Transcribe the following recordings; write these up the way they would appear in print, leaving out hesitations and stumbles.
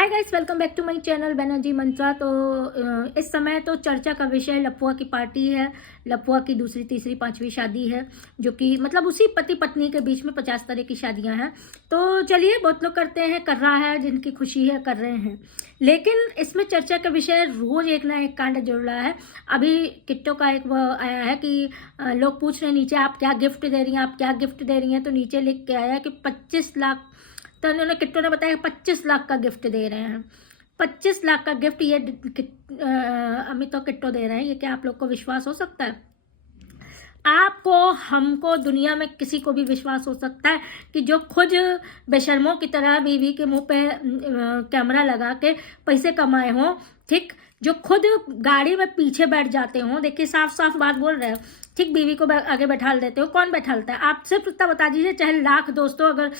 Hi guys, welcome back to my channel Banerjee Mantra. तो इस समय तो चर्चा का विषय लपुआ की पार्टी है। लपुआ की दूसरी तीसरी पांचवी शादी है, जो कि मतलब उसी पति पत्नी के बीच में 50 तरह की शादियां हैं। तो चलिए, बहुत लोग करते हैं, कर रहा है, जिनकी खुशी है कर रहे हैं। लेकिन इसमें चर्चा का विषय रोज एक ना एक कांड जुड़ रहा है। अभी किट्टो का एक वो आया है कि लोग पूछ रहे हैं नीचे, आप क्या गिफ्ट दे रही हैं, आप क्या गिफ्ट दे रही हैं। तो नीचे लिख के आया कि 25 लाख। तो उन्होंने किट्टो ने बताया 25 लाख का गिफ्ट दे रहे हैं। 25 लाख का गिफ्ट ये अमित और किट्टो दे रहे हैं। ये क्या आप लोग को विश्वास हो सकता है? आपको, हमको, दुनिया में किसी को भी विश्वास हो सकता है कि जो खुद बेशर्मों की तरह बीवी के मुंह पे कैमरा लगा के पैसे कमाए हों, ठीक, जो खुद गाड़ी में पीछे बैठ जाते हों, देखिए साफ साफ बात बोल रहे हो, ठीक, बीवी को आगे बैठा देते हो। कौन बैठालता है? आप सिर्फ इतना बता दीजिए, चाहे लाख दोस्तों, अगर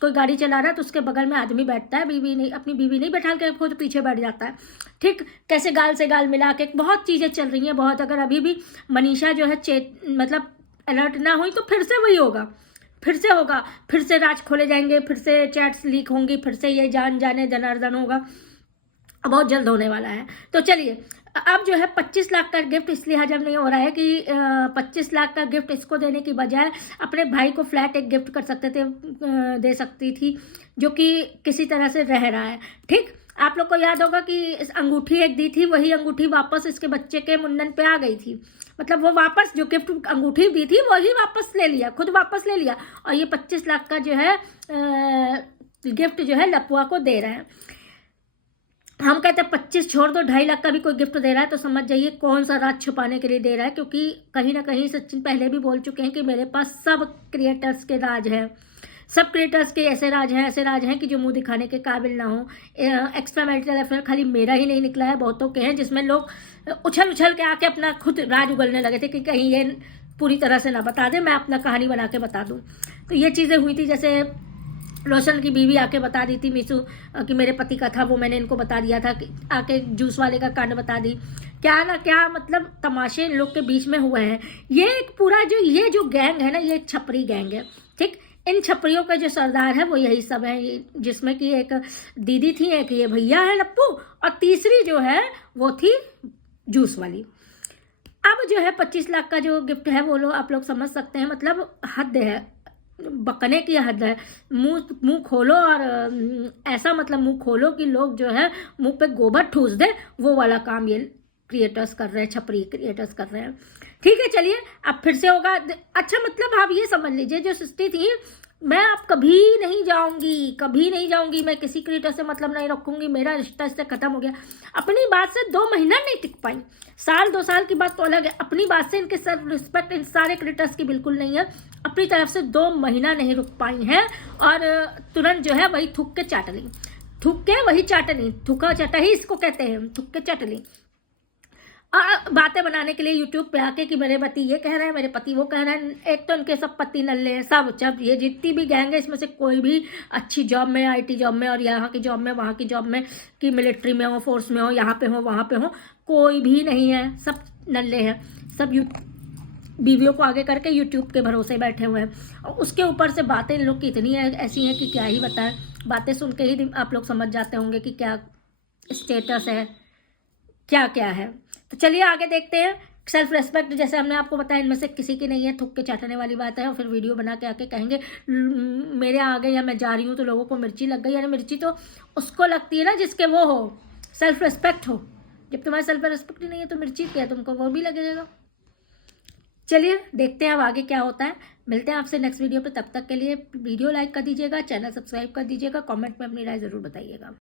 कोई गाड़ी चला रहा है तो उसके बगल में आदमी बैठता है, बीवी नहीं, अपनी बीवी नहीं बैठा के खुद पीछे बैठ जाता है, ठीक। कैसे गाल से गाल मिला के बहुत चीज़ें चल रही हैं, बहुत। अगर अभी भी मनीषा जो है मतलब अलर्ट ना हुई तो फिर से वही होगा, फिर से होगा, फिर से राज खोले जाएंगे, फिर से चैट्स लीक होंगी, फिर से ये जान जाने जनार्दन होगा, बहुत जल्द होने वाला है। तो चलिए, अब जो है 25 लाख का गिफ्ट इसलिए हजम नहीं हो रहा है कि 25 लाख का गिफ्ट इसको देने की बजाय अपने भाई को फ्लैट एक गिफ्ट कर सकते थे, दे सकती थी, जो कि किसी तरह से रह रहा है, ठीक। आप लोग को याद होगा कि इस अंगूठी एक दी थी, वही अंगूठी वापस इसके बच्चे के मुंडन पे आ गई थी। मतलब वो वापस जो गिफ्ट अंगूठी दी थी वही वापस ले लिया, खुद वापस ले लिया। और ये 25 लाख का जो है गिफ्ट जो है लपुआ को दे रहे हैं। हम कहते हैं 25 छोड़ दो, 2.5 लाख का भी कोई गिफ्ट दे रहा है तो समझ जाइए कौन सा राज छुपाने के लिए दे रहा है। क्योंकि कहीं ना कहीं सचिन पहले भी बोल चुके हैं कि मेरे पास सब क्रिएटर्स के राज हैं, सब क्रिएटर्स के ऐसे राज हैं कि जो मुंह दिखाने के काबिल ना हो। एक्स्ट्रा मैरिटल अफेयर खाली मेरा ही नहीं निकला है, बहुतों के हैं, जिसमें लोग उछल उछल के आके अपना खुद राज उगलने लगे थे कि कहीं ये पूरी तरह से ना बता दे, मैं अपना कहानी बना के बता दूँ। तो ये चीज़ें हुई थी। जैसे रोशन की बीवी आके बता दी थी मीशू कि मेरे पति का था, वो मैंने इनको बता दिया था, कि आके जूस वाले का कांड बता दी। क्या ना क्या मतलब तमाशे इन लोग के बीच में हुए हैं। ये एक पूरा ये जो गैंग है ना, ये एक छपरी गैंग है, ठीक। इन छपरियों का जो सरदार है वो यही सब है, जिसमें कि एक दीदी थी, एक ये भैया है लप्पू, और तीसरी जो है वो थी जूस वाली। अब जो है 25 लाख का जो गिफ्ट है वो लोग, आप लोग समझ सकते हैं, मतलब हद है, बकने की हद है। मुंह खोलो और ऐसा मतलब मुंह खोलो कि लोग जो है मुंह पे गोबर ठूस दे, वो वाला काम ये क्रिएटर्स कर रहे हैं, छपरी क्रिएटर्स कर रहे हैं, ठीक है। चलिए, अब फिर से होगा। अच्छा, मतलब आप ये समझ लीजिए, जो सृष्टि थी, मैं अब कभी नहीं जाऊंगी, कभी नहीं जाऊंगी, मैं किसी क्रिएटर से मतलब नहीं रखूंगी, मेरा रिश्ता इससे खत्म हो गया। अपनी बात से 2 महीना नहीं टिक पाई, साल 2 साल की बात तो अलग है, अपनी बात से इनके सेल्फ रिस्पेक्ट इन सारे क्रिएटर्स की बिल्कुल नहीं है। अपनी तरफ से 2 महीना नहीं रुक पाई हैं, और तुरंत जो है वही थूक के चाट ली, थूक के वही चाटनी, थूका चाटा ही इसको कहते हैं, थूक के चाट ली। और बातें बनाने के लिए यूट्यूब पे आके कि मेरे पति ये कह रहे हैं, मेरे पति वो कह रहे हैं। एक तो इनके सब पति नल्ले हैं, सब ये जितनी भी गैंग है, इसमें से कोई भी अच्छी जॉब में, आईटी जॉब में, और यहाँ की जॉब में, वहाँ की जॉब में, कि मिलिट्री में हो, फोर्स में हो, यहाँ पे हो, वहाँ पे हो, कोई भी नहीं है, सब नल्ले हैं। सब बीवियों को आगे करके यूट्यूब के भरोसे बैठे हुए हैं। और उसके ऊपर से बातें इन लोग की इतनी ऐसी हैं कि क्या ही बताएं। बातें सुन के ही आप लोग समझ जाते होंगे कि क्या स्टेटस है, क्या क्या है। तो चलिए आगे देखते हैं। सेल्फ रेस्पेक्ट, जैसे हमने आपको बताया, इनमें से किसी की नहीं है, थुक के चाटने वाली बात है। और फिर वीडियो बना के आके कहेंगे मेरे आ गए, या मैं जा रही हूँ तो लोगों को मिर्ची लग गई। यानी मिर्ची तो उसको लगती है ना जिसके वो हो, सेल्फ रेस्पेक्ट हो। जब तुम्हारा सेल्फ रेस्पेक्ट ही नहीं है तो मिर्ची क्या, तुमको वो भी लगेगा। चलिए देखते हैं अब आगे क्या होता है। मिलते हैं आपसे नेक्स्ट वीडियो पे, तब तक के लिए वीडियो लाइक कर दीजिएगा, चैनल सब्सक्राइब कर दीजिएगा, कमेंट में अपनी राय ज़रूर बताइएगा।